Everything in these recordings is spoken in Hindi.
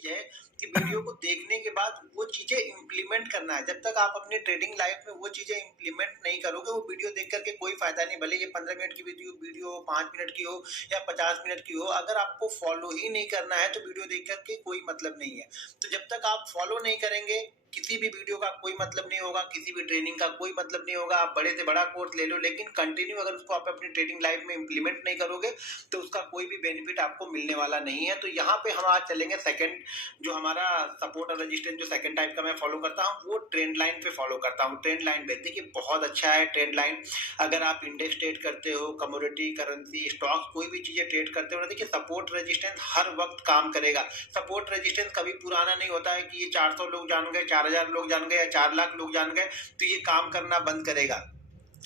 चीज है कि वीडियो को देखने के बाद वो चीजें इम्प्लीमेंट करना है। जब तक आप अपनी ट्रेडिंग लाइफ में वो चीजें इम्प्लीमेंट नहीं करोगे, वो वीडियो देख करके कोई फायदा नहीं। भले ये 15 मिनट की वीडियो 5 मिनट की हो या 50 मिनट की हो, अगर आपको फॉलो ही नहीं करना है तो वीडियो देख करके कोई मतलब नहीं है। तो जब तक आप फॉलो नहीं करेंगे, किसी भी वीडियो का कोई मतलब नहीं होगा, किसी भी ट्रेनिंग का कोई मतलब नहीं होगा। आप बड़े से बड़ा कोर्स ले लो, लेकिन कंटिन्यू अगर उसको आप अपनी ट्रेडिंग लाइफ में इंप्लीमेंट नहीं करोगे तो उसका कोई भी बेनिफिट आपको मिलने वाला नहीं है। तो यहाँ पे हम आज चलेंगे सेकंड, जो हमारा सपोर्ट और रेजिस्टेंस जो सेकंड टाइप का मैं फॉलो करता हूँ, वो ट्रेंड लाइन पे फॉलो करता हूँ। ट्रेंड लाइन पे देखिए बहुत अच्छा है ट्रेंड लाइन। अगर आप इंडेक्स ट्रेड करते हो, कमोडिटी, करेंसी, स्टॉक्स, कोई भी चीजें ट्रेड करते हो ना, देखिए सपोर्ट रेजिस्टेंस हर वक्त काम करेगा। सपोर्ट रेजिस्टेंस कभी पुराना नहीं होता है कि ये 400 लोग जान गए, 4000 लोग जान गए या 4 लाख लोग जान गए तो ये काम करना बंद करेगा।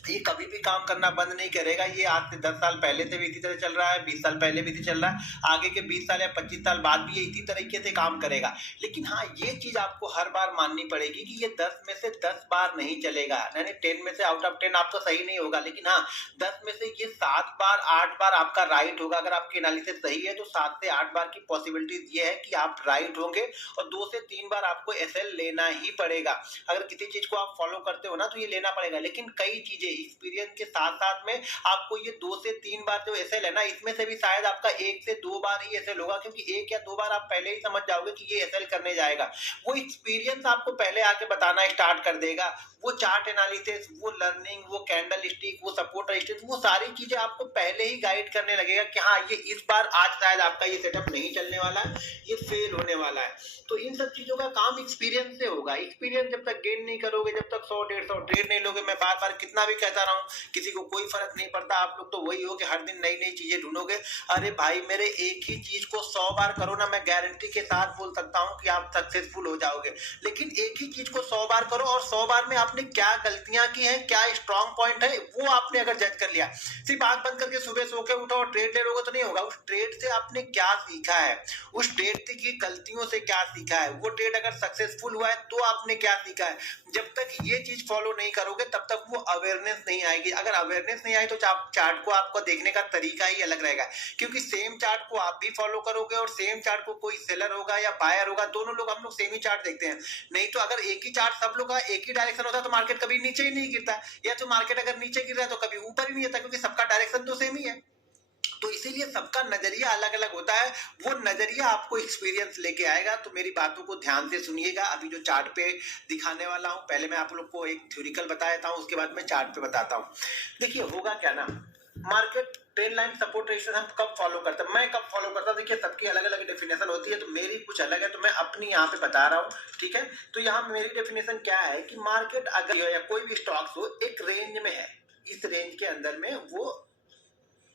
ये कभी भी काम करना बंद नहीं करेगा। ये आज से 10 साल पहले से भी इसी तरह चल रहा है, 20 साल पहले भी इसी चल रहा है, आगे के 20 साल या 25 साल बाद भी ये इसी तरीके से काम करेगा। लेकिन हाँ, ये चीज आपको हर बार माननी पड़ेगी कि ये 10 में से 10 बार नहीं चलेगा, यानी 10 में से आउट ऑफ 10 आपका सही नहीं होगा। लेकिन हाँ, 10 में से ये 7 बार 8 बार आपका राइट होगा। अगर आपकी एनालिसिस सही है तो 7 से 8 बार की पॉसिबिलिटीज ये है कि आप राइट होंगे, और 2 से 3 बार आपको एसएल लेना ही पड़ेगा। अगर किसी चीज को आप फॉलो करते हो ना तो ये लेना पड़ेगा। लेकिन कई चीजें एक्सपीरियंस के साथ साथ में आपको ये 2 से 3 बार जो एसएल है ना, इसमें से भी शायद आपका 1 से 2 बार ही एसएल होगा, क्योंकि 1 या 2 बार आप पहले ही समझ जाओगे कि ये एसएल करने जाएगा। वो एक्सपीरियंस आपको पहले आके बताना स्टार्ट कर देगा। वो चार्ट एनालिसिस, वो लर्निंग, वो कैंडल स्टिक, वो सपोर्ट रेजिस्टेंस, वो सारी चीजें आपको पहले ही गाइड करने लगेगा कि हाँ, ये इस बार आज शायद आपका ये सेटअप नहीं चलने वाला है, ये फेल होने वाला है। तो इन सब चीजों का काम एक्सपीरियंस से होगा। एक्सपीरियंस जब तक गेन नहीं करोगे, जब तक 100-150 ट्रेड नहीं लोगे, मैं बार बार कितना भी कहता रहा हूँ, किसी को कोई फर्क नहीं पड़ता। आप लोग तो वही हो कि हर दिन नई नई चीजें ढूंढोगे। अरे भाई, मेरे एक ही चीज को 100 बार करो ना, मैं गारंटी के साथ बोल सकता हूँ कि आप सक्सेसफुल हो जाओगे। लेकिन एक ही चीज को 100 बार करो, और 100 बार में आपने क्या गलतियां की हैं, क्या स्ट्रॉन्ग पॉइंट है, वो आपने अगर जज कर लिया, सिर्फ आंख बंद करके सुबह सो के उठो और ट्रेड ले लोगे तो नहीं होगा। उस ट्रेड से आपने क्या सीखा है, उस ट्रेड की गलतियों से क्या सीखा है, वो ट्रेड अगर सक्सेसफुल हुआ है तो आपने क्या सीखा है। जब तक ये चीज फॉलो नहीं करोगे तब तक वो अवेयरनेस नहीं आएगी। अगर अवेयरनेस नहीं आई तो चार्ट को आपको देखने का तरीका ही अलग रहेगा, क्योंकि सेम चार्ट को आप भी फॉलो करोगे और सेम चार्ट को कोई सेलर होगा या बायर होगा, दोनों लोग हम लोग सेम ही चार्ट देखते हैं। नहीं तो अगर एक ही चार्ट सब लोग का एक ही डायरेक्शन होता तो मार्केट कभी नीचे ही नहीं गिरता, या तो मार्केट अगर नीचे गिर रहा है तो कभी ऊपर ही नहीं आता, क्योंकि सबका डायरेक्शन तो सेम ही है। तो इसीलिए सबका नजरिया अलग अलग होता है, वो नजरिया आपको एक्सपीरियंस लेके आएगा। तो मेरी बातों को ध्यान से सुनिएगा। अभी जो चार्ट पे दिखाने वाला हूं, पहले मैं आप लोग को एक थ्योरिकल बता देता हूं, उसके बाद मैं चार्ट पे बताता हूं। देखिए होगा क्या ना, market trend line support resistance हम कब फॉलो करते हैं, मैं कब फॉलो करता हूं, देखिए सबकी अलग अलग डेफिनेशन होती है, तो मेरी कुछ अलग है, तो मैं अपनी यहाँ पे बता रहा हूँ, ठीक है। तो यहाँ मेरी डेफिनेशन क्या है कि मार्केट अगर या कोई भी स्टॉक्स हो एक रेंज में है, इस रेंज के अंदर में वो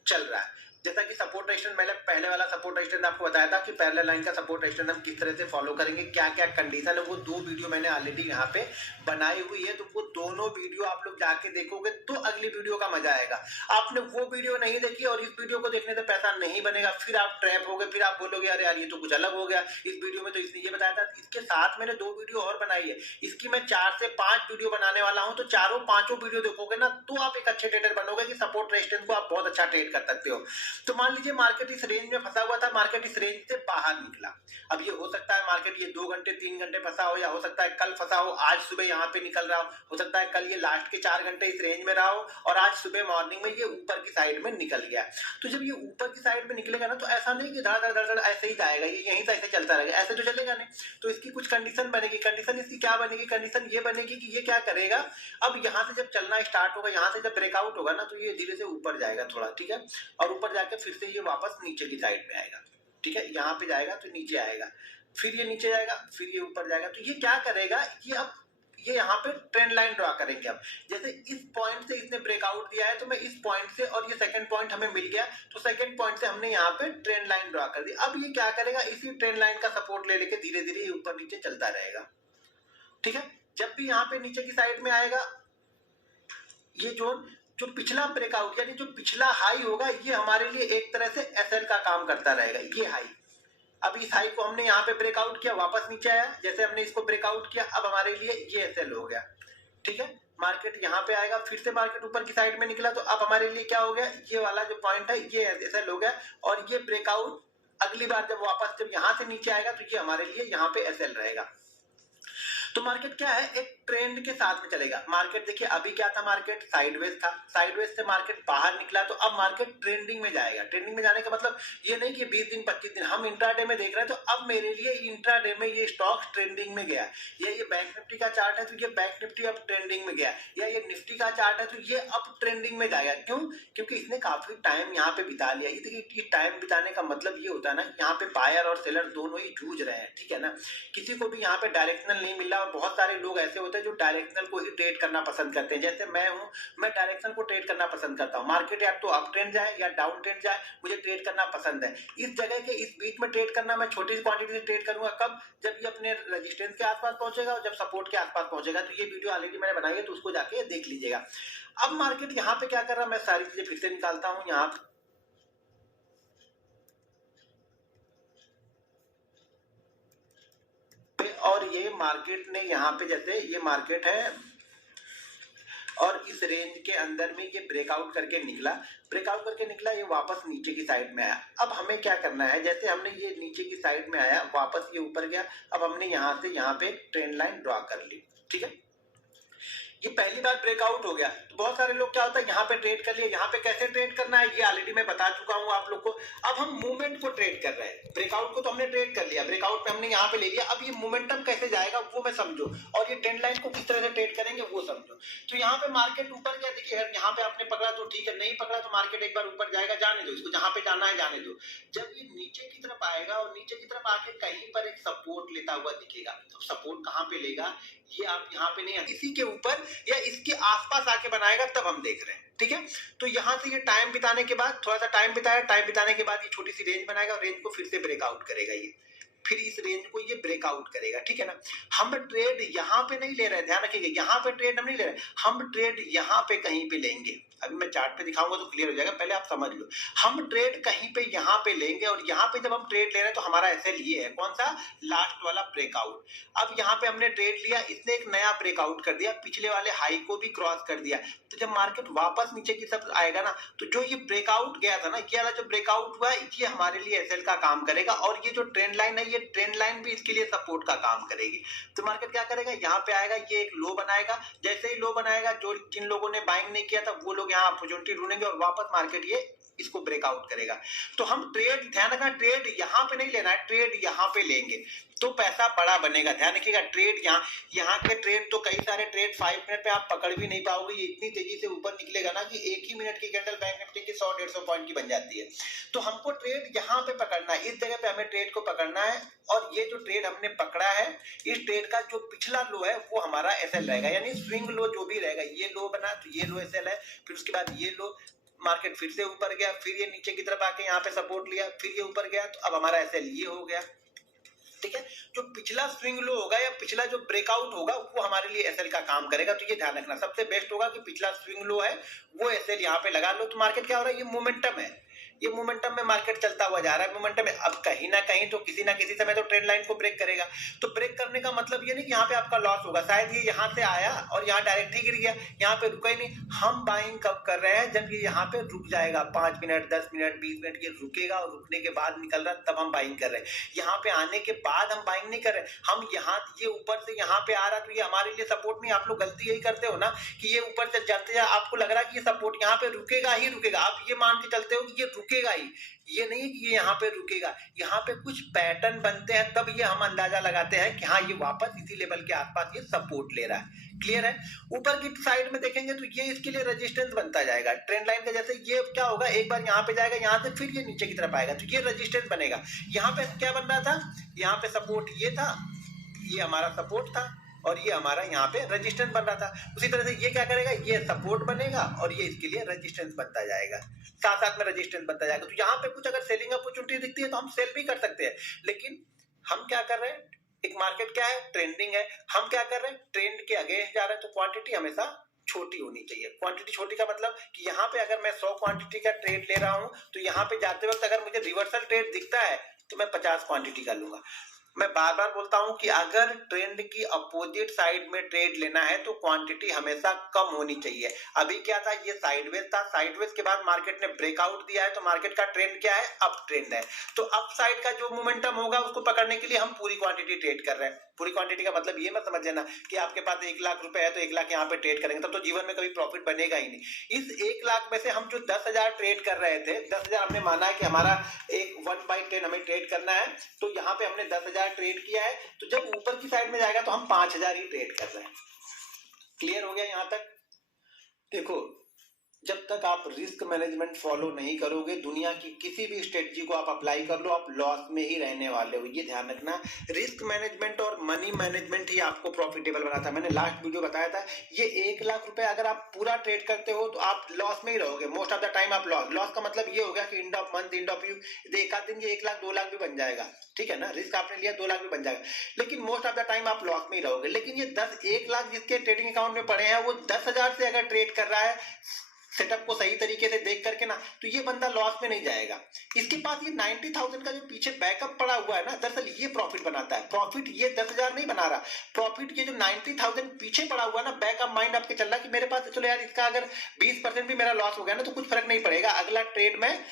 चल रहा है। जैसा कि सपोर्ट रेजिस्टेंस, मैंने पहले वाला सपोर्ट रेजिस्टेंस आपको बताया था कि पैरेलल लाइन का सपोर्ट रेजिस्टेंस हम किस तरह से फॉलो करेंगे, क्या क्या कंडीशन है, वो 2 वीडियो मैंने ऑलरेडी यहाँ पे बनाई हुई है। तो वो दोनों वीडियो आप लोग जाके देखोगे तो अगली वीडियो का मजा आएगा। आपने वो वीडियो नहीं देखी और इस वीडियो को देखने से पैसा नहीं बनेगा, फिर आप ट्रैप हो गए, फिर आप बोलोगे अरे यार ये तो कुछ अलग हो गया, इस वीडियो में तो इसने ये बताया था। इसके साथ मैंने 2 वीडियो और बनाई है, इसकी मैं 4 से 5 वीडियो बनाने वाला हूँ। तो चारों पांचों वीडियो देखोगे ना तो आप एक अच्छे ट्रेडर बनोगे कि सपोर्ट रेजिस्टेंस को आप बहुत अच्छा ट्रेड कर सकते हो। तो मान लीजिए मार्केट इस रेंज में फंसा हुआ था, मार्केट इस रेंज से बाहर निकला। अब ये हो सकता है मार्केट ये 2 घंटे 3 घंटे फंसा हो, या हो सकता है कल फंसा हो, आज सुबह यहाँ पे निकल रहा हो सकता है कल ये लास्ट के 4 घंटे इस रेंज में रहा हो और आज सुबह मॉर्निंग में ये ऊपर की साइड में निकल गया। तो जब ये ऊपर की साइड में निकलेगा ना, तो ऐसा नहीं कि धड़ धड़ धड़ धड़ ऐसे ही जाएगा, ये यहीं से ऐसे चलता रहेगा, ऐसे तो चलेगा नहीं। तो इसकी कुछ कंडीशन बनेगी। कंडीशन इसकी क्या बनेगी, कंडीशन ये बनेगी कि ये क्या करेगा, अब यहाँ से जब चलना स्टार्ट होगा, यहाँ से जब ब्रेकआउट होगा ना, तो ये धीरे से ऊपर जाएगा थोड़ा, ठीक है, और ऊपर जाके फिर से ये वापस नीचे की साइड में आएगा, ठीक है। यहाँ पे जाएगा तो नीचे आएगा, फिर ये नीचे जाएगा, फिर ये ऊपर जाएगा। तो ये क्या करेगा, ये अब ये यहाँ पे ट्रेंड लाइन ड्रॉ करेंगे। अब जैसे इस पॉइंट से इसने ब्रेकआउट दिया है, तो मैं इस पॉइंट से, और ये सेकंड पॉइंट हमें मिल गया, तो सेकंड पॉइंट से हमने यहाँ पे ट्रेंड लाइन ड्रॉ कर दी। अब ये क्या करेगा, इसी ट्रेंड लाइन का सपोर्ट ले लेके धीरे धीरे ये ऊपर नीचे चलता रहेगा, ठीक है। जब भी यहाँ पे नीचे की साइड में आएगा, ये जोन जो पिछला ब्रेकआउट यानी जो पिछला हाई होगा, ये हमारे लिए एक तरह से एसएल का काम करता रहेगा, ये हाई। अब इस हाई को हमने यहाँ पे ब्रेकआउट किया, वापस नीचे आया, जैसे हमने इसको ब्रेकआउट किया, अब हमारे लिए ये एसएल हो गया, ठीक है। मार्केट यहाँ पे आएगा, फिर से मार्केट ऊपर की साइड में निकला, तो अब हमारे लिए क्या हो गया, ये वाला जो पॉइंट है ये एसएल हो गया, और ये ब्रेकआउट अगली बार जब वापस जब यहाँ से नीचे आएगा तो ये हमारे लिए यहाँ पे एसएल रहेगा। तो मार्केट क्या है, एक ट्रेंड के साथ में चलेगा। मार्केट देखिए अभी क्या था, मार्केट साइडवेज था, साइडवेज से मार्केट बाहर निकला, तो अब मार्केट ट्रेंडिंग में जाएगा। ट्रेंडिंग में जाने का मतलब ये नहीं कि 20 दिन 25 दिन, हम इंट्राडे में देख रहे हैं, तो अब मेरे लिए इंट्राडे में ये स्टॉक ट्रेंडिंग में गया, या ये बैंक निफ्टी का चार्ट है तो ये बैंक निफ्टी अब ट्रेंडिंग में गया, या ये निफ्टी का चार्ट है तो ये अब ट्रेंडिंग में जाएगा। क्यों? क्योंकि इसने काफी टाइम यहाँ पे बिता लिया। ये टाइम बिताने का मतलब ये होता है ना, यहाँ पे बायर और सेलर दोनों ही जूझ रहे हैं, ठीक है ना। किसी को भी यहाँ पे डायरेक्शनल नहीं मिल रहा, और बहुत सारे लोग ऐसे होते हैं जो डायरेक्शनल को ही ट्रेड करना पसंद करते हैं। जैसे मैं हूँ, मैं डायरेक्शन को ट्रेड करना पसंद करता हूँ। मार्केट या तो अप ट्रेंड जाए या डाउन ट्रेंड जाए, मुझे ट्रेड करना पसंद है। इस जगह के इस बीच में ट्रेड करना, मैं छोटी सी क्वांटिटी से ट्रेड करूंगा। कब? जब ये अपने रेजिस्टेंस के आसपास पहुंचेगा और जब सपोर्ट के आसपास पहुंचेगा। तो ये वीडियो ऑलरेडी मैंने बनाई है, तो उसको जाके देख लीजिएगा। अब मार्केट यहाँ पे क्या कर रहा है, मैं सारी चीजें फिर से निकालता हूँ यहाँ पे। और ये मार्केट ने यहाँ पे, जैसे ये मार्केट है और इस रेंज के अंदर में ये ब्रेकआउट करके निकला, ब्रेकआउट करके निकला, ये वापस नीचे की साइड में आया। अब हमें क्या करना है, जैसे हमने ये नीचे की साइड में आया, वापस ये ऊपर गया, अब हमने यहाँ से यहाँ पे ट्रेंड लाइन ड्रॉ कर ली, ठीक है। ये पहली बार ब्रेकआउट हो गया, तो बहुत सारे लोग क्या होता है, यहाँ पे ट्रेड कर लिया। यहाँ पे कैसे ट्रेड करना है ये ऑलरेडी मैं बता चुका हूँ आप लोग को। अब हम मूवमेंट को ट्रेड कर रहे हैं। ब्रेकआउट को तो हमने ट्रेड कर लिया, ब्रेकआउट पे हमने यहाँ पे ले लिया। अब ये मोमेंटम कैसे जाएगा वो मैं समझो, और ये ट्रेंड लाइन को किस तरह से ट्रेड करेंगे वो समझो। तो यहाँ पे मार्केट ऊपर गया, देखिए यहाँ पे आपने पकड़ा तो ठीक है, नहीं पकड़ा तो मार्केट एक बार ऊपर जाएगा, जाने दो इसको, जहाँ पे जाना है जाने दो। जब ये नीचे की तरफ आएगा और नीचे की तरफ आके कहीं पर एक सपोर्ट लेता हुआ दिखेगा, तो सपोर्ट कहाँ पे लेगा ये आप यहाँ पे नहीं, इसी के ऊपर या इसके आसपास आके बनाएगा, तब हम देख रहे हैं, ठीक है। तो यहाँ से ये टाइम बिताने के बाद, थोड़ा सा टाइम बिताया, टाइम बिताने के बाद ये छोटी सी रेंज बनाएगा और रेंज को फिर से ब्रेकआउट करेगा, ये फिर इस रेंज को ये ब्रेकआउट करेगा, ठीक है ना। हम ट्रेड यहाँ पे नहीं ले रहे, ध्यान रखिएगा, यहाँ पे ट्रेड हम नहीं ले रहे, हम ट्रेड यहाँ पे कहीं पे लेंगे। अभी मैं चार्ट पे दिखाऊंगा तो क्लियर हो जाएगा, पहले आप समझ लो। हम ट्रेड कहीं पे यहाँ पे लेंगे, और यहाँ पे जब हम ट्रेड ले रहे हैं तो हमारा एसएल ये है, कौन सा? लास्ट वाला ब्रेकआउट। अब यहाँ पे हमने ट्रेड लिया, इसने एक नया ब्रेकआउट कर दिया, पिछले वाले हाई को भी क्रॉस कर दिया। तो जब मार्केट वापस नीचे की तरफ आएगा ना, तो जो ये ब्रेकआउट गया था ना, ये वाला जो ब्रेकआउट हुआ, ये हमारे लिए एसएल का काम करेगा, और ये जो ट्रेंड लाइन है, ये ट्रेंड लाइन भी इसके लिए सपोर्ट का काम करेगी। तो मार्केट क्या करेगा, यहाँ पे आएगा, ये एक लो बनाएगा। जैसे ही लो बनाएगा, जो जिन लोगों ने बाइंग नहीं किया था वो लोग यहाँ अपॉर्चुनिटी ढूंढेंगे, और वापस मार्केट ये इसको ब्रेकआउट करेगा। तो हम ट्रेड, ध्यान रखना, ट्रेड यहाँ पे नहीं लेना है, ट्रेड यहाँ पे लेंगे तो पैसा बड़ा बनेगा। ध्यान रखिएगा, ट्रेड यहाँ के ट्रेड तो कई सारे ट्रेड 5 मिनट पे आप पकड़ भी नहीं पाओगे। ये इतनी तेजी से ऊपर निकलेगा ना कि एक ही मिनट की कैंडल बैंक निफ्टी की 100-150 पॉइंट की बन जाती है। तो हमको ट्रेड यहाँ पे पकड़ना है, इस जगह पे हमें ट्रेड को पकड़ना है। और ये जो ट्रेड हमने पकड़ा है, इस ट्रेड का जो पिछला लो है वो हमारा एसएल रहेगा, यानी स्विंग लो जो भी रहेगा। ये लो बना तो ये लो एसएल है, फिर उसके बाद ये लो, मार्केट फिर से ऊपर गया, फिर ये नीचे की तरफ आके यहाँ पे सपोर्ट लिया, फिर ये ऊपर गया, तो अब हमारा एसएल ये हो गया, ठीक है। जो पिछला स्विंग लो होगा या पिछला जो ब्रेकआउट होगा वो हमारे लिए एसएल का काम करेगा। तो ये ध्यान रखना, सबसे बेस्ट होगा कि पिछला स्विंग लो है वो एसएल यहाँ पे लगा लो। तो मार्केट क्या हो रहा है, ये मोमेंटम है, ये मोमेंटम में मार्केट चलता हुआ जा रहा है, मोमेंटम में। अब कहीं ना कहीं तो किसी ना किसी समय तो ट्रेंड लाइन को ब्रेक करेगा। तो ब्रेक करने का मतलब ये नहीं कि यहाँ पे आपका लॉस होगा, शायद ये यहाँ से आया और यहाँ डायरेक्ट ही गिर गया, यहाँ पे रुका ही नहीं। हम बाइंग कब कर रहे हैं, जब ये यहाँ पे रुक जाएगा, 5 मिनट 10 मिनट 20 मिनट ये रुकेगा, और रुकने के बाद निकल रहा, तब हम बाइंग कर रहे हैं। यहाँ पे आने के बाद हम बाइंग नहीं कर रहे, हम यहाँ, ये ऊपर से यहाँ पे आ रहा तो ये हमारे लिए सपोर्ट नहीं। आप लोग गलती यही करते हो ना कि ये ऊपर से जाते हैं, आपको लग रहा है कि ये सपोर्ट यहाँ पे रुकेगा ही रुकेगा, आप ये मान के चलते हो कि ये रुकेगा ही। ये नहीं है कि ये यहाँ पे रुकेगा, यहाँ पे कुछ पैटर्न बनते हैं, तब ये हम अंदाजा लगाते हैं कि हाँ ये वापस इसी लेवल के आसपास ये सपोर्ट ले रहा है। क्लियर है? ऊपर की साइड में देखेंगे तो ये इसके लिए रेजिस्टेंस बनता जाएगा ट्रेंड लाइन का। जैसे ये क्या होगा, एक बार यहाँ पे जाएगा, यहाँ से फिर ये नीचे की तरफ आएगा, तो ये रेजिस्टेंस बनेगा। यहाँ पे क्या बन रहा था, यहाँ पे सपोर्ट ये था, ये हमारा सपोर्ट था, और ये हमारा यहाँ पे रेजिस्टेंस बन रहा था। उसी तरह से ये क्या करेगा, ये सपोर्ट बनेगा और ये इसके लिए रेजिस्टेंस बनता जाएगा, साथ साथ में रेजिस्टेंस बनता जाएगा। तो यहाँ पे कुछ अगर सेलिंग अपॉर्चुनिटी दिखती है तो हम सेल भी कर सकते हैं। लेकिन हम क्या कर रहे हैं, एक मार्केट क्या है, ट्रेंडिंग है, हम क्या कर रहे हैं, ट्रेंड के अगेंस्ट जा रहे हैं। तो क्वांटिटी हमेशा छोटी होनी चाहिए। क्वांटिटी छोटी का मतलब कि यहाँ पे अगर मैं 100 क्वांटिटी का ट्रेड ले रहा हूँ, तो यहाँ पे जाते वक्त अगर मुझे रिवर्सल ट्रेड दिखता है तो मैं 50 क्वांटिटी का लूंगा। मैं बार बार बोलता हूं कि अगर ट्रेंड की अपोजिट साइड में ट्रेड लेना है तो क्वांटिटी हमेशा कम होनी चाहिए। अभी क्या था, ये साइडवेज था, साइडवेज के बाद मार्केट ने ब्रेकआउट दिया है, तो मार्केट का ट्रेंड क्या है, अप ट्रेंड है। तो अप साइड का जो मोमेंटम होगा उसको पकड़ने के लिए हम पूरी क्वांटिटी ट्रेड कर रहे हैं। पूरी क्वांटिटी का मतलब ये मत समझ लेना कि आपके पास 1 लाख रुपए है तो 1 लाख यहाँ पे ट्रेड करेंगे, तब तो जीवन में कभी प्रॉफिट बनेगा ही नहीं। इस 1 लाख में से हम जो 10,000 ट्रेड कर रहे थे, 10,000 हमने माना है कि हमारा एक 1/10 हमें ट्रेड करना है, तो यहाँ पे हमने 10,000 ट्रेड किया है। तो जब ऊपर की साइड में जाएगा तो हम 5,000 ही ट्रेड कर रहे हैं। क्लियर हो गया यहां तक? देखो, जब तक आप रिस्क मैनेजमेंट फॉलो नहीं करोगे, दुनिया की किसी भी स्ट्रेटजी को आप अप्लाई कर लो, आप लॉस में ही रहने वाले हो। ये ध्यान रखना, रिस्क मैनेजमेंट और मनी मैनेजमेंट ही आपको प्रॉफिटेबल बनाता है। मैंने लास्ट वीडियो बताया था, ये 1 लाख रुपए अगर आप पूरा ट्रेड करते हो तो आप लॉस में ही रहोगे। मोस्ट ऑफ द टाइम आप लॉस का मतलब ये हो गया कि end of month, end of एक आध दिन ये 1 लाख 2 लाख भी बन जाएगा, ठीक है ना। रिस्क आपने लिया 2 लाख भी बन जाएगा, लेकिन मोस्ट ऑफ द टाइम आप लॉस में ही रहोगे। लेकिन ये 1 लाख जिसके ट्रेडिंग अकाउंट में पड़े हैं, वो 10,000 से अगर ट्रेड कर रहा है सेटअप को सही तरीके से देख करके ना, तो ये बंदा लॉस में नहीं जाएगा। इसके पास ये 90,000 का जो पीछे बैकअप पड़ा हुआ है ना, दरअसल ये प्रॉफिट बनाता है। प्रॉफिट ये 10,000 नहीं बना रहा, प्रॉफिट ये जो 90,000 पीछे पड़ा हुआ है ना, बैकअप माइंड आपके चल रहा है कि मेरे पास चलो यार, इसका अगर 20% भी मेरा लॉस हो गया ना तो कुछ फर्क नहीं पड़ेगा, अगला ट्रेड में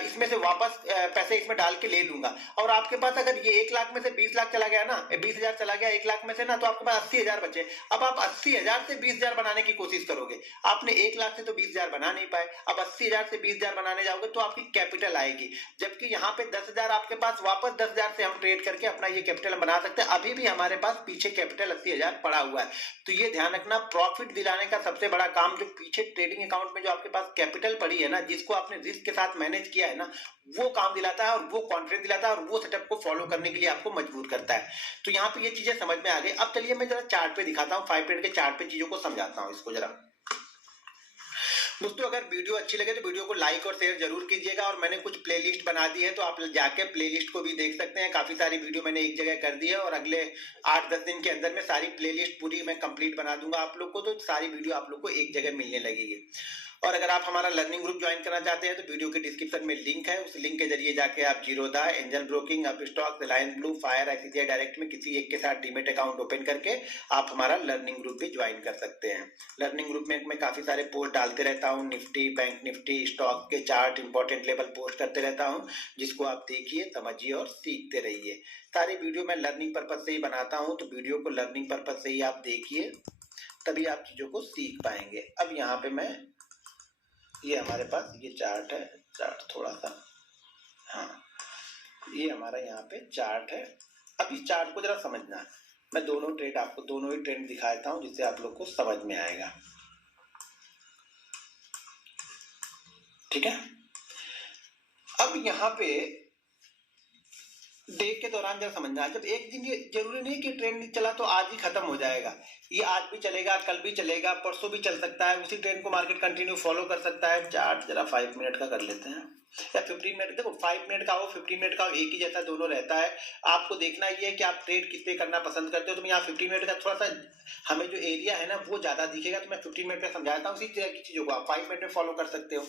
इसमें से वापस पैसे इसमें डाल के ले लूंगा। और आपके पास अगर ये 1 लाख में से 20 लाख चला गया ना, 20,000 चला गया 1 लाख में से ना, तो आपके पास 80,000 बचे। अब आप 80,000 से 20,000 बनाने की कोशिश करोगे। आपने 1 लाख से तो 20,000 बना नहीं पाए, अब 80,000 से 20,000 बनाने जाओगे तो आपकी कैपिटल आएगी। जबकि यहाँ पे 10,000 आपके पास, वापस 10,000 से हम ट्रेड करके अपना ये कैपिटल बना सकते हैं। अभी भी हमारे पास पीछे कैपिटल 80,000 पड़ा हुआ है। तो ये ध्यान रखना, प्रॉफिट दिलाने का सबसे बड़ा काम जो पीछे ट्रेडिंग अकाउंट में जो आपके पास कैपिटल पड़ी है ना, जिसको आपने रिस्क के साथ मैनेज किया है ना, वो काम दिलाता है और वो कॉन्फिडेंस दिलाता है और वो सेटअप को फॉलो करने के लिए आपको मजबूर करता है। तो यहाँ पे ये चीजें समझ में आ गई। अब चलिए मैं जरा चार्ट पे दिखाता हूँ, 5 मिनट के चार्ट पे चीजों को समझाता हूँ इसको जरा। दोस्तों, अगर वीडियो अच्छी लगे तो वीडियो को लाइक और शेयर जरूर कीजिएगा। और मैंने कुछ प्लेलिस्ट बना दी है, तो आप जाके प्लेलिस्ट को भी देख सकते हैं। काफी सारी वीडियो मैंने एक जगह कर दी है और अगले 8-10 दिन के अंदर में सारी प्लेलिस्ट पूरी मैं कंप्लीट बना दूंगा आप लोग को, तो सारी वीडियो आप लोग को एक जगह मिलने लगेगी। और अगर आप हमारा लर्निंग ग्रुप ज्वाइन करना चाहते हैं तो वीडियो के डिस्क्रिप्शन में लिंक है, उस लिंक के जरिए जाके आप Zerodha, angel broking, Upstox, Reliance blue, fire, ICICI direct में किसी एक के साथ डीमेट अकाउंट ओपन करके आप हमारा लर्निंग ग्रुप भी ज्वाइन कर सकते हैं। लर्निंग ग्रुप में मैं काफी सारे पोस्ट डालते रहता हूँ, निफ्टी, बैंक निफ्टी, स्टॉक के चार्ट, इंपॉर्टेंट लेवल पोस्ट करते रहता हूँ, जिसको आप देखिए, समझिए और सीखते रहिए। सारी वीडियो मैं लर्निंग पर्पज से ही बनाता हूँ, तो वीडियो को लर्निंग पर्पज से ही आप देखिए, तभी आप चीजों को सीख पाएंगे। अब यहाँ पे मैं, ये हमारे पास ये चार्ट है, चार्ट थोड़ा सा, हाँ, ये हमारा यहाँ पे चार्ट है। अब इस चार्ट को जरा समझना है। मैं दोनों ट्रेड आपको, दोनों ही ट्रेंड दिखाता हूँ जिससे आप लोग को समझ में आएगा, ठीक है। अब यहाँ पे डे के दौरान जरा समझना है, जब एक दिन, ये जरूरी नहीं कि ट्रेंड चला तो आज ही खत्म हो जाएगा। ये आज भी चलेगा, कल भी चलेगा, परसों भी चल सकता है, उसी ट्रेंड को मार्केट कंटिन्यू फॉलो कर सकता है। चार्ट जरा 5 मिनट का कर लेते हैं या 15 मिनट। देखो 5 मिनट का हो, 15 मिनट का हो, एक ही जैसा दोनों रहता है। आपको देखना ये है कि आप ट्रेड किस पे करना पसंद करते हो। तो मैं यहाँ 15 मिनट का थोड़ा सा, हमें जो एरिया है ना वो ज्यादा दिखेगा, तो मैं 15 मिनट में समझाता हूँ। उसी तरह की चीजों को आप 5 मिनट में फॉलो कर सकते हो।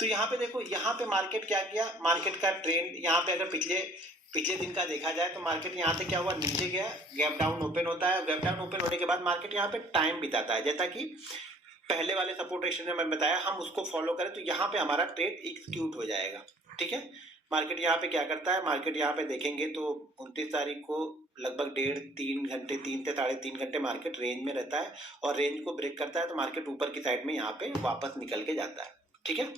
तो यहाँ पे देखो, यहाँ पे मार्केट क्या किया, मार्केट का ट्रेंड यहाँ पे अगर पिछले दिन का देखा जाए तो मार्केट यहाँ से क्या हुआ, नीचे गया, गैप डाउन ओपन होता है। गैप डाउन ओपन होने के बाद मार्केट यहाँ पे टाइम बिताता है, जैसा कि पहले वाले सपोर्ट रेशियो में मैंने बताया, हम उसको फॉलो करें तो यहाँ पे हमारा ट्रेड एग्जीक्यूट हो जाएगा, ठीक है। मार्केट यहाँ पे क्या करता है, मार्केट यहाँ पे देखेंगे तो 29 तारीख को लगभग 1.5-3 घंटे, 3 से 3.5 घंटे मार्केट रेंज में रहता है और रेंज को ब्रेक करता है तो मार्केट ऊपर की साइड में यहाँ पे वापस निकल के जाता है, ठीक है।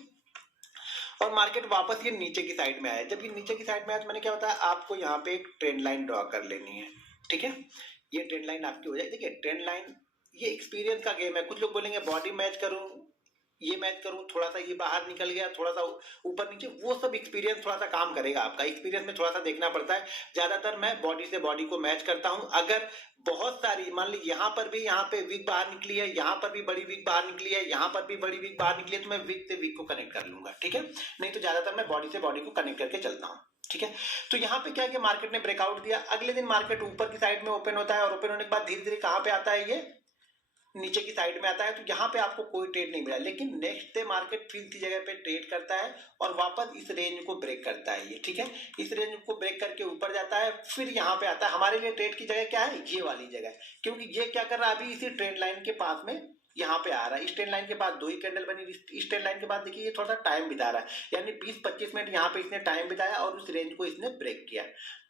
और मार्केट वापस ये नीचे की साइड में आया। जब ये नीचे की साइड में आया तो मैंने क्या बताया आपको, यहाँ पे एक ट्रेंड लाइन ड्रॉ कर लेनी है, ठीक है। ये ट्रेंड लाइन आपकी हो जाए। देखिए ट्रेंड लाइन, ये एक्सपीरियंस का गेम है। कुछ लोग बोलेंगे बॉडी मैच करूं, ये मैच करूं, थोड़ा सा ये बाहर निकल गया, थोड़ा सा ऊपर नीचे, वो सब एक्सपीरियंस थोड़ा सा काम करेगा आपका। एक्सपीरियंस में थोड़ा सा देखना पड़ता है। ज्यादातर मैं बॉडी से बॉडी को मैच करता हूं। अगर बहुत सारी, मान ली यहाँ पर भी, यहाँ पे वीक बाहर निकली है, यहाँ पर भी बड़ी वीक बाहर निकली है, यहाँ पर भी बड़ी वीक बाहर निकली है, तो मैं वीक से वीक को कनेक्ट कर लूंगा, ठीक है। नहीं तो ज्यादातर मैं बॉडी से बॉडी को कनेक्ट करके चलता हूँ, ठीक है। तो यहाँ पे क्या कि मार्केट ने ब्रेकआउट दिया, अगले दिन मार्केट ऊपर की साइड में ओपन होता है और ओपन होने के बाद धीरे धीरे कहाँ पे आता है, ये नीचे की साइड में आता है, तो यहाँ पे आपको कोई ट्रेड नहीं मिला। लेकिन नेक्स्ट डे मार्केट फिर इसी जगह पे ट्रेड करता है और वापस इस रेंज को ब्रेक करता है ये, ठीक है। इस रेंज को ब्रेक करके ऊपर जाता है, फिर यहाँ पे आता है। हमारे लिए ट्रेड की जगह क्या है, ये वाली जगह, क्योंकि ये क्या कर रहा है, अभी इसी ट्रेंड लाइन के पास में यहाँ पे आ रहा है। इस ट्रेंड लाइन के बाद 2 ही कैंडल बनी, इस ट्रेंड लाइन के बाद देखिए ये थोड़ा सा टाइम बिता रहा है, यानी 20-25 मिनट यहाँ पे इसने टाइम बिताया और उस रेंज को इसने ब्रेक किया।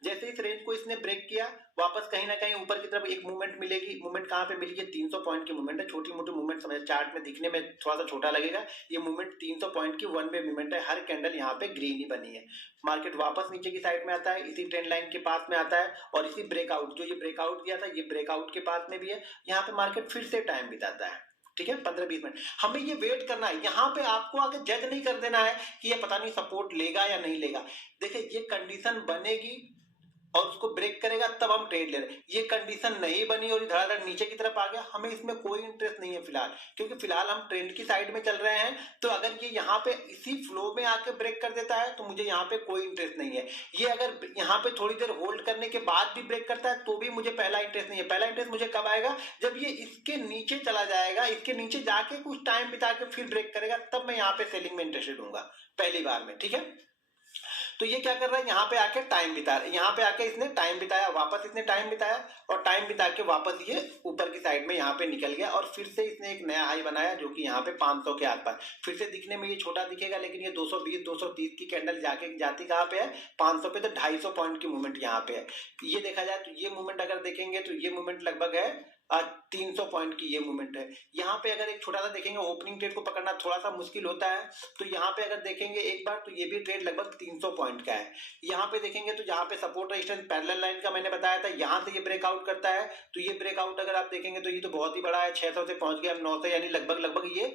जैसे इस रेंज को इसने ब्रेक किया, वापस कहीं ना कहीं ऊपर की तरफ एक मूवमेंट मिलेगी। मूवमेंट कहाँ पे मिलेगी, 300 पॉइंट की मूवमेंट है। छोटी मोटी मूवमेंट समझ, चार्ट में दिखने में थोड़ा सा छोटा लगेगा, ये मूवमेंट 300 पॉइंट की वन वे मूवमेंट है। हर कैंडल यहाँ पे ग्रीन ही बनी है। मार्केट वापस नीचे की साइड में आता है, इसी ट्रेंड लाइन के पास में आता है और इसी ब्रेकआउट, जो ये ब्रेकआउट किया था, ये ब्रेकआउट के पास में भी है। यहाँ पे मार्केट फिर से टाइम बिताता है, ठीक है, 15-20 मिनट। हमें ये वेट करना है, यहाँ पे आपको आगे जज नहीं कर देना है कि ये पता नहीं सपोर्ट लेगा या नहीं लेगा। देखिए ये कंडीशन बनेगी और उसको ब्रेक करेगा तब हम ट्रेड ले रहे हैं। ये कंडीशन नहीं बनी और धड़ाधड़ नीचे की तरफ आ गया, हमें इसमें कोई इंटरेस्ट नहीं है फिलहाल, क्योंकि फिलहाल हम ट्रेंड की साइड में चल रहे हैं। तो अगर ये यहाँ पे इसी फ्लो में आके ब्रेक कर देता है तो मुझे यहाँ पे कोई इंटरेस्ट नहीं है। ये अगर यहाँ पे थोड़ी देर होल्ड करने के बाद भी ब्रेक करता है तो भी मुझे पहला इंटरेस्ट नहीं है। पहला इंटरेस्ट मुझे कब आएगा, जब ये इसके नीचे चला जाएगा, इसके नीचे जाके कुछ टाइम बिता के फिर ब्रेक करेगा, तब मैं यहाँ पे सेलिंग में इंटरेस्टेड हूँ पहली बार में, ठीक है। तो ये क्या कर रहा है, यहाँ पे आके टाइम बिता रहा है, यहाँ पे आके इसने टाइम बिताया, वापस इसने टाइम बिताया और टाइम बिता के वापस ये ऊपर की साइड में यहाँ पे निकल गया और फिर से इसने एक नया हाई बनाया जो कि यहाँ पे 500 के आसपास। फिर से दिखने में ये छोटा दिखेगा, लेकिन ये 220-230 की कैंडल जाके जाती कहाँ पे है, 500 पे। तो 250 पॉइंट की मूवमेंट यहाँ पे है। ये देखा जाए तो ये मूवमेंट अगर देखेंगे तो ये मूवमेंट लगभग है 300 पॉइंट की ये मूवमेंट है। यहाँ पे अगर एक छोटा सा देखेंगे, ओपनिंग ट्रेड को पकड़ना थोड़ा सा मुश्किल होता है, तो यहाँ पे अगर देखेंगे एक बार तो ये भी ट्रेड लगभग 300 पॉइंट का है। यहाँ पे देखेंगे तो जहाँ पे सपोर्ट रेजिस्टेंस पैरेलल लाइन का मैंने बताया था, यहाँ से ये ब्रेकआउट करता है। तो ये ब्रेकआउट अगर आप देखेंगे तो ये तो बहुत ही बड़ा है, 600 से पहुंच गया 900, यानी लगभग ये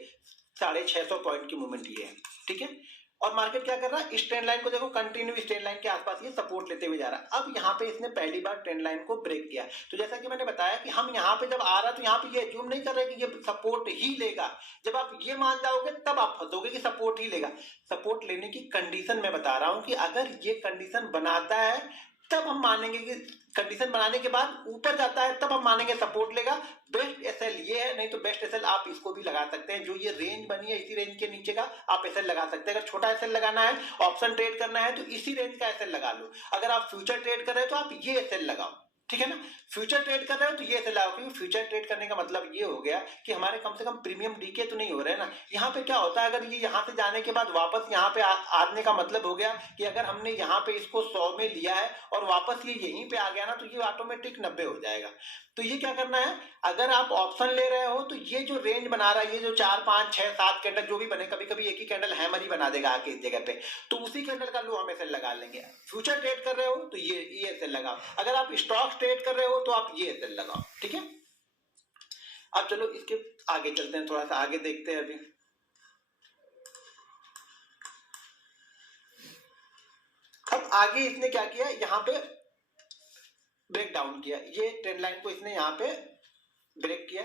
650 पॉइंट की मूवमेंट ये है, ठीक है। और मार्केट क्या कर रहा है, इस ट्रेंड लाइन को देखो, कंटिन्यू इस ट्रेंड लाइन के आसपास ये सपोर्ट लेते हुए जा रहा है। अब यहाँ पे इसने पहली बार ट्रेंड लाइन को ब्रेक किया। तो जैसा कि मैंने बताया कि हम यहाँ पे जब आ रहा है तो यहाँ पे ये अज्यूम नहीं कर रहे कि ये सपोर्ट ही लेगा। जब आप ये मान जाओगे तब आप फंसोगे कि सपोर्ट ही लेगा। सपोर्ट लेने की कंडीशन मैं बता रहा हूँ कि अगर ये कंडीशन बनाता है तब हम मानेंगे कि, कंडीशन बनाने के बाद ऊपर जाता है तब हम मानेंगे सपोर्ट लेगा। बेस्ट एसएल ये है, नहीं तो बेस्ट एसएल आप इसको भी लगा सकते हैं, जो ये रेंज बनी है इसी रेंज के नीचे का आप एसएल लगा सकते हैं। अगर छोटा एसएल लगाना है, ऑप्शन ट्रेड करना है, तो इसी रेंज का एसएल लगा लो। अगर आप फ्यूचर ट्रेड कर रहे हो तो आप ये एसएल लगाओ, ठीक है ना। फ्यूचर ट्रेड कर रहे हो तो ये एसएल लगाओ, क्योंकि फ्यूचर ट्रेड करने का मतलब ये हो गया कि हमारे कम से कम प्रीमियम डीके तो नहीं हो रहे ना। यहाँ पे क्या होता है, अगर ये यहाँ से जाने के बाद वापस यहाँ पे आने का मतलब हो गया कि अगर हमने यहाँ पे इसको 100 में लिया है और वापस ये यहीं पे आ गया ना, तो ये ऑटोमेटिक 90 हो जाएगा। तो ये क्या करना है, अगर आप ऑप्शन ले रहे हो तो ये जो रेंज बना रहा है, ये जो 4, 5, 6, 7 कैंडल जो भी बने, कभी कभी एक ही कैंडल हैमर ही बना देगा आके इस जगह पे, तो उसी कैंडल का लो हम एसएल लगा लेंगे। फ्यूचर ट्रेड कर रहे हो तो ये एसएल लगाओ, अगर आप स्टॉक ट्रेड कर रहे हो तो आप ये एसएल लगाओ, ठीक है। अब चलो इसके आगे चलते हैं, थोड़ा सा आगे देखते हैं। अभी अब आगे इसने क्या किया, यहाँ पे ब्रेक डाउन किया, ये ट्रेंड लाइन को इसने यहाँ पे ब्रेक किया।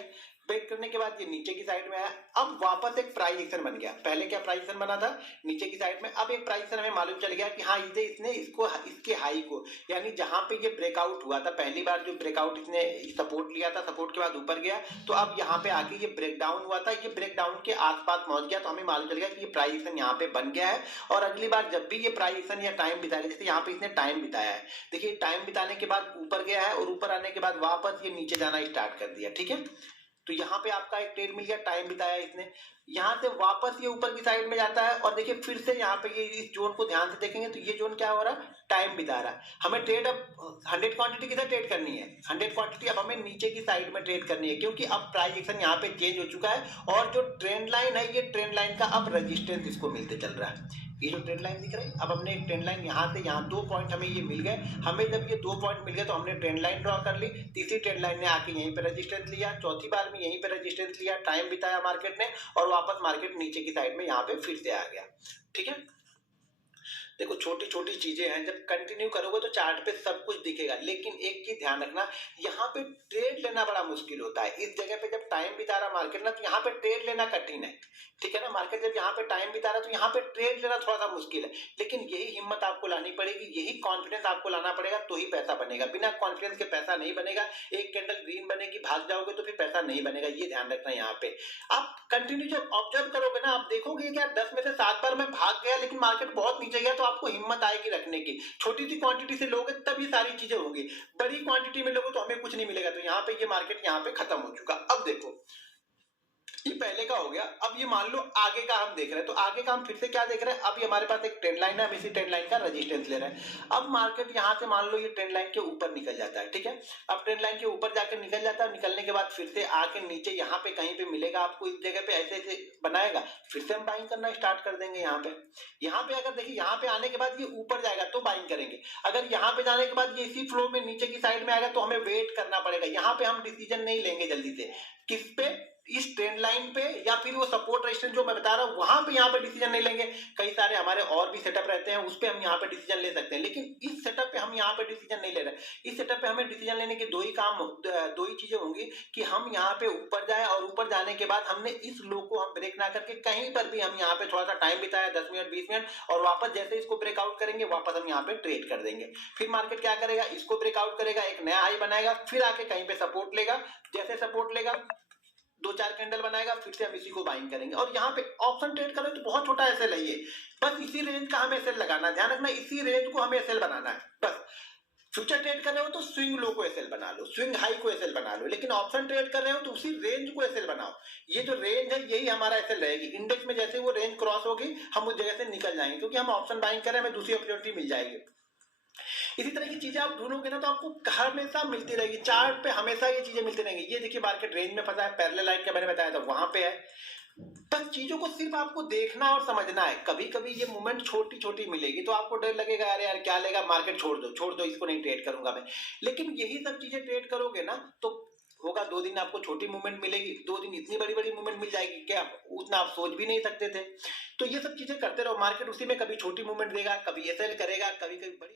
ब्रेक करने के बाद ये नीचे की साइड में आया, अब वापस एक प्राइस एक्शन बन गया। पहले क्या प्राइस एक्शन बना था, नीचे की साइड में, अब एक प्राइस एक्शन हमें मालूम चल गया कि हाँ इसने इसको इसके हाई को, यानी जहां पे ये ब्रेकआउट हुआ था पहली बार, जो ब्रेकआउट इसने सपोर्ट लिया था, सपोर्ट के बाद ऊपर गया, तो अब यहाँ पे आके ये ब्रेक डाउन हुआ था, ये ब्रेक डाउन के आसपास पहुंच गया, तो हमें मालूम चल गया कि ये प्राइस एक्शन यहाँ पे बन गया है। और अगली बार जब भी ये प्राइस एक्शन या टाइम बिताएगा, जैसे यहाँ पे इसने टाइम बिताया है, देखिए टाइम बिताने के बाद ऊपर गया है और ऊपर आने के बाद वापस ये नीचे जाना स्टार्ट कर दिया, ठीक है। तो यहाँ पे आपका एक ट्रेड मिल गया, टाइम बिताया इसने, यहाँ से वापस ये ऊपर की साइड में जाता है और देखिए फिर से यहाँ पे ये इस जोन को ध्यान से देखेंगे तो ये जोन क्या हो रहा है, टाइम बिता रहा है। हमें ट्रेड अब 100 क्वांटिटी किधर ट्रेड करनी है, 100 क्वांटिटी अब हमें नीचे की साइड में ट्रेड करनी है, क्योंकि अब प्राइस एक्शन यहाँ पे चेंज हो चुका है और जो ट्रेंड लाइन है, ये ट्रेंड लाइन का अब रेजिस्टेंस इसको मिलते चल रहा है। ये जो ट्रेंड लाइन दिख रहा है, अब हमने एक ट्रेंड लाइन यहाँ से यहाँ 2 पॉइंट हमें ये मिल गए। हमें जब ये 2 पॉइंट मिल गए तो हमने ट्रेंड लाइन ड्रॉ कर ली, तीसरी ट्रेंड लाइन ने आके यहीं पे रेजिस्टेंस लिया, चौथी बार में यहीं पे रेजिस्टेंस लिया, टाइम बिताया मार्केट ने और वापस मार्केट नीचे की साइड में यहाँ पे फिर से आ गया, ठीक है। देखो छोटी छोटी चीजें हैं, जब कंटिन्यू करोगे तो चार्ट पे सब कुछ दिखेगा, लेकिन एक चीज ध्यान रखना, यहाँ पे ट्रेड लेना बड़ा मुश्किल होता है। इस जगह पे जब टाइम बिता रहा मार्केट ना, तो यहाँ पे ट्रेड लेना कठिन है, ठीक है ना। मार्केट जब यहाँ पे टाइम बिता रहा है तो यहाँ पे ट्रेड लेना थोड़ा सा मुश्किल है, लेकिन यही हिम्मत आपको लानी पड़ेगी, यही कॉन्फिडेंस आपको लाना पड़ेगा, तो ही पैसा बनेगा। बिना कॉन्फिडेंस के पैसा नहीं बनेगा। एक कैंडल ग्रीन बनेगी, भाग जाओगे तो फिर पैसा नहीं बनेगा, ये ध्यान रखना। यहाँ पे आप कंटिन्यू जब ऑब्जर्व करोगे ना, आप देखोगे क्या 10 में से 7 बार मैं भाग गया, लेकिन मार्केट बहुत नीचे गया, तो आपको हिम्मत आएगी रखने की। छोटी सी क्वांटिटी से लोगे तब ये सारी चीजें होंगी, बड़ी क्वांटिटी में लोगे तो हमें कुछ नहीं मिलेगा। तो यहाँ पे ये मार्केट यहाँ पे खत्म हो चुका। अब देखो ये पहले का हो गया, अब ये मान लो आगे का हम देख रहे हैं, तो आगे का हम फिर से क्या देख रहे हैं, अभी हमारे पास एक ट्रेंड लाइन है, हम इसी ट्रेंड लाइन का रेजिस्टेंस ले रहे हैं। अब मार्केट यहाँ से मान लो ये ट्रेंड लाइन के ऊपर निकल जाता है, ठीक है। अब ट्रेंड लाइन के ऊपर जाकर निकल जाता है, निकलने के बाद फिर से आके नीचे यहाँ पे कहीं पे मिलेगा आपको, इस जगह पे ऐसे ऐसे बनाएगा, फिर से हम बाइंग करना स्टार्ट कर देंगे। यहाँ पे अगर देखिए यहाँ पे आने के बाद ये ऊपर जाएगा तो बाइंग करेंगे, अगर यहाँ पे जाने के बाद ये इसी फ्लो में नीचे की साइड में आएगा तो हमें वेट करना पड़ेगा। यहाँ पे हम डिसीजन नहीं लेंगे जल्दी से, किस पे, इस ट्रेंड लाइन पे या फिर वो सपोर्ट रेजिस्टेंस जो मैं बता रहा हूं वहां पे, यहाँ पे डिसीजन नहीं लेंगे। कई सारे हमारे और भी सेटअप रहते हैं, उस पे हम यहाँ पे डिसीजन ले सकते हैं, लेकिन इस सेटअप पे हम यहाँ पे डिसीजन नहीं ले रहे। इस सेटअप पे हमें डिसीजन लेने के दो ही चीजें होंगी कि हम यहाँ पे ऊपर जाए, और ऊपर जाने के बाद हमने इस लो को हम ब्रेक ना करके कहीं पर भी हम यहाँ पे थोड़ा सा टाइम बिताया, 10 मिनट 20 मिनट, और वापस जैसे इसको ब्रेकआउट करेंगे वापस हम यहाँ पे ट्रेड कर देंगे। फिर मार्केट क्या करेगा, इसको ब्रेकआउट करेगा, एक नया हाई बनाएगा, फिर आके कहीं पे सपोर्ट लेगा, जैसे सपोर्ट लेगा 2-4 कैंडल बनाएगा, फिर से हम इसी को बाइंग करेंगे। और यहाँ पे ऑप्शन ट्रेड करें तो बहुत छोटा एसएल है ये, बस इसी रेंज का हमें एसएल लगाना, ध्यान रखना इसी रेंज को हमें एसएल बनाना है बस। फ्यूचर ट्रेड कर रहे हो तो स्विंग लो को एसएल बना लो, स्विंग हाई को एसएल बना लो, लेकिन ऑप्शन ट्रेड कर रहे हो तो उसी रेंज को एसएल बनाओ। ये जो रेंज है यही हमारा एसएल रहेगी। इंडेक्स में जैसे वो रेंज क्रॉस होगी हम उस जगह से निकल जाएंगे, क्योंकि हम ऑप्शन बाइंग कर रहे हैं, हमें दूसरी अपॉर्चुनिटी मिल जाएगी। इसी तरह की चीजें आप ढूंढोगे ना तो आपको हमेशा मिलती रहेगी, चार्ट पे हमेशा ये चीजें मिलती रहेंगी। ये देखिए मार्केट रेंज में फंसा है, पैरेलल लाइन का मैंने बताया था वहां पे है। बस चीजों को सिर्फ आपको देखना और समझना है। कभी कभी ये मूवमेंट छोटी छोटी मिलेगी तो आपको डर लगेगा, अरे यार क्या लेगा, मार्केट छोड़ दो इसको नहीं ट्रेड करूंगा मैं। लेकिन यही सब चीजें ट्रेड करोगे ना तो होगा, 2 दिन आपको छोटी मूवमेंट मिलेगी, 2 दिन इतनी बड़ी बड़ी मूवमेंट मिल जाएगी, क्या उतना आप सोच भी नहीं सकते थे। तो ये सब चीजें करते रहो, मार्केट उसी में कभी छोटी मूवमेंट देगा, कभी एसएल करेगा, कभी कभी बड़ी